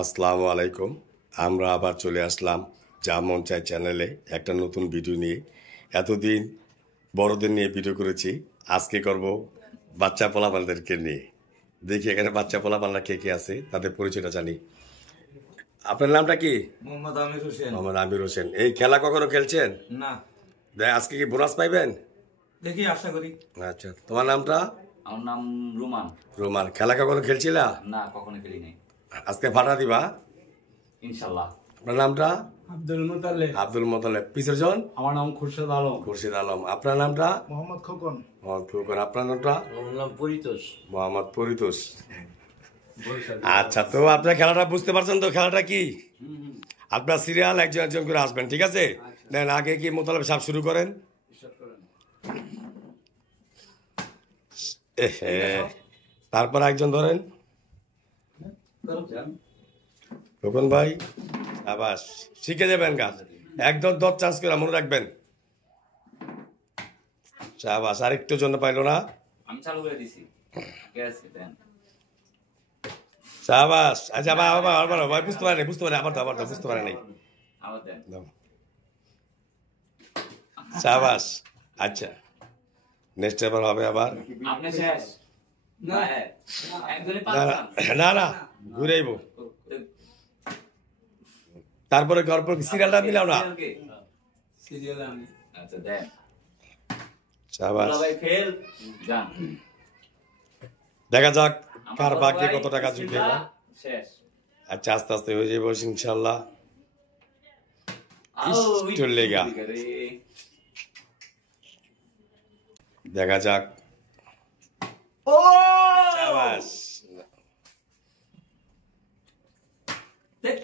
আসসালামু আলাইকুম। আমরা আবার চলে আসলাম যা মন চায় চ্যানেলে একটা নতুন ভিডিও নিয়ে। এতদিন বড়দের নিয়ে ভিডিও করেছি, আজকে করব বাচ্চা পোলাপানদেরকে নিয়ে। দেখি এখানে বাচ্চা পোলাপানরা কে কে আছে, তাদের পরিচয়টা জানি। আপনার নামটা কি? মোহাম্মদ আমির হোসেন। মোহাম্মদ আমির হোসেন। এই খেলা কখনো খেলছেন? না। আজকে কি বোনাস পাইবেন? দেখি, আশা করি। আচ্ছা, তোমার নামটা? আমার নাম রুমান। রোমান। খেলা কখনো খেলছিলা? না, কখনো খেলি নাই। আজকে ফাটা দিবা ইনশাল্লাহ। আপনার নামটা? আব্দুল মোতালেব। আব্দুল মোতালেব। পিছের জন? আমার নাম খুরশেদ আলম। খুরশিদ আলম। আপনার নামটা? মোহাম্মদ খোকন। মোহাম্মদ খোকন। আপনার নামটা? আমার নাম পরিতোষ। মোহাম্মদ পরিতোষ। আচ্ছা, তো আপনার খেলাটা বুঝতে পারছেন তো? খেলাটা কি? আপনার সিরিয়াল একজন একজন করে আসবেন, ঠিক আছে? দেন আগে কি মোতালেব সাহেব শুরু করেন। তারপর একজন ধরেন। খোকন ভাই, আবাস শিখে যাবেন গাছ। একদম 10 চান্স করে মনে রাখবেন। শাবাশ। আরেকটু জন্য পাইলো না। আমি চালু করে দিছি। কে আছে দেন? শাবাশ। আচ্ছা, আবার ভাই বুঝতে পারেনি, আবার বুঝতে পারেনি। আবার দেন। শাবাশ। আচ্ছা, নেক্সট এবার হবে আবার। আপনি শেষ? না, একজনই পাঁচ চান। না ঘুরেইব। তারপরে সিরিয়ালটা মিলাও না। সিরিয়াল আমি। আচ্ছা দেন। শাবাশ। ভাই ফেল যান। দেখা যাক কার ভাগ্যে কত টাকা জুটে। শেষ। আচ্ছা, আস্তে আস্তে হয়ে যাবো ইনশাল্লাহ। চলে গা। দেখা যাক। ও শাবাশ।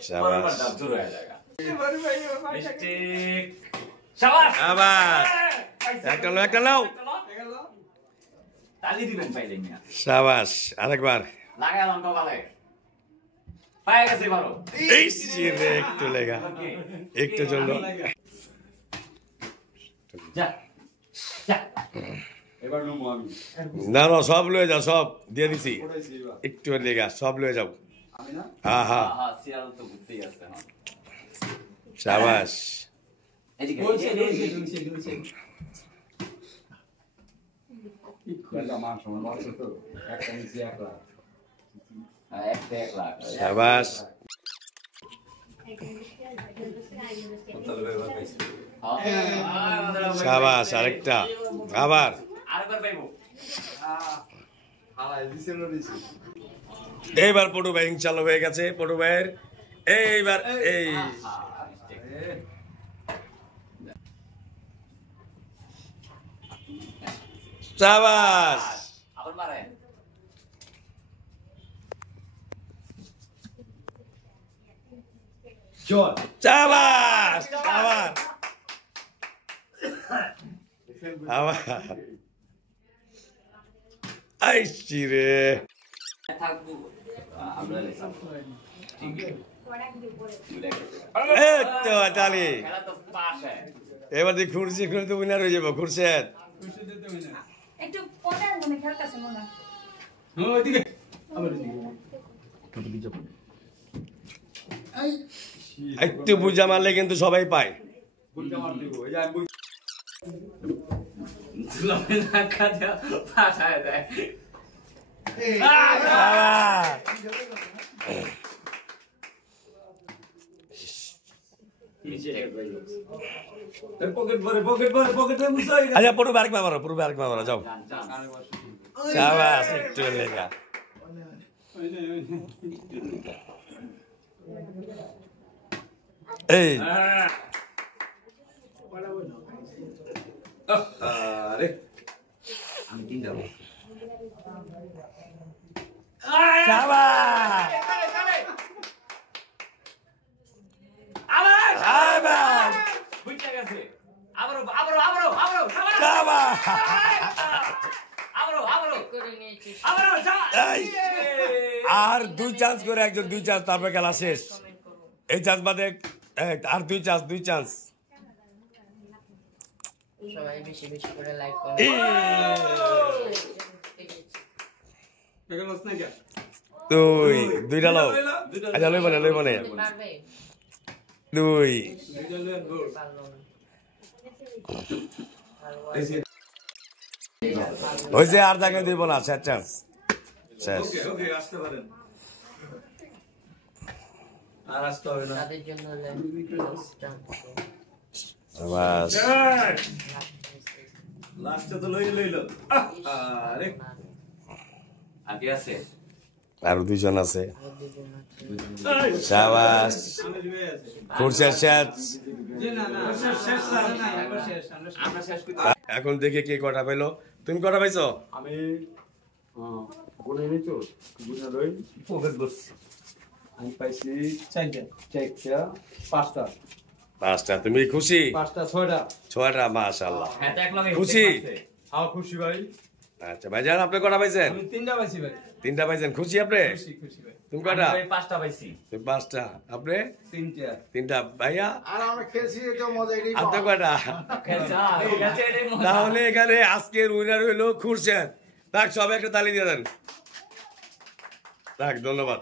শাবাশ। শাবাশ। একটা নাও। তালি দিবেন পাইলে মিয়া। শাবাশ। আরেকবার। লাগালাম কপালে। পায়ে গেছে বারো। এই রে, একটু লেগা, একটু জন্য। যা যা। এবার নমু আমি। না সব লয়ে যাও, সব দিয়ে দিছি। একটু লেগা, সব লয়ে যাও। আমি না? হ্যাঁ। হ্যাঁ, সিরিয়াল তো ঘুরতেই আছে। শাবাশ। এদিকে বলছে। একটা নিচে একলা। একটা এক লাখ। শাবাশ। শাবাশ। আরেকটা। আবার। আরেকবার পাইবো। এইবার পটু ভাই চালু হয়ে গেছে। পটু ভাইয়ের এইবার এই শাবাশ। আবার মারেন। শাবাশ। আবার আবার। আইসি রে। থাকবো আমরা লেসাম। ঠিক আছে। এই তো তালি। খেলা তো পাস है। এবার দিয়ে খুরশি খুলে তো উইনার হয়ে যাবো। খুরশেদ একটু পরে মনে খেলতেছে মনে হয়। ওইদিকে। আবার একটু বুঝা মারলে কিন্তু সবাই পায়। দুলামে ধাক্কা দেওয়া পাস হয়ে যায়। আচ্ছা, পড়বে আরেকবার মারো, যাও। শাবাশ। একটু লেগা। এই আমি তিন যাবো। শাবাশ। শাবাশ। বুঝতে গেছে। আবারও শাবাশ। এই, আর 2 চান্স করে, একজন 2 চান্স, তারপরে খেলা শেষ। এই চান্স বাদে আর 2 চান্স। সবাই বেশি বেশি করে লাইক করুন। এগুলো না দুই দুইটা লও আচ্ছা লইব না পারবে 2 দুইটা লইন গোল পারলো না হইছে আর জায়গা দিব না শেষ চান্স শেষ ওকে আসতে পারেন আর আসতে হবে না তাদের জন্য বাস লাস্টে তো লইলো আরে আগে আছে আর দুইজন আছে শাবাশ আমি দিবে আছে খুরশেদ শেষ জি না না শেষ না আমরা শেষ করি এখন দেখে কে কটা পাইলো তুমি কটা পাইছো আমি গুনে নিছো গুনে লই পকেট বসছি আমি পাইছি চারটা পাঁচটা তুমি খুশি পাঁচটা ছয়টা ছয়টা মাশাআল্লাহ হ্যাঁ তো এক লগে খুশি? হ্যাঁ খুশি ভাই আচ্ছা ভাইজান আপনি কটা পাইছেন আমি তিনটা পাইছি ভাই তিনটা পাইছেন খুশি আপনি খুশি ভাই তুমি কটা আমি পাঁচটা পাইছি তুমি পাঁচটা আপনি তিনটা তিনটা ভাইয়া আর আমরা খেলছি এটা মজা এটাই আপনি কয়টা খেলছা খেলছে এটাই মজা তাহলে এখানে আজকের উইনার হইলো খুরশেদ তাক সবাই একটা তালি দিয়ে দেন তাক ধন্যবাদ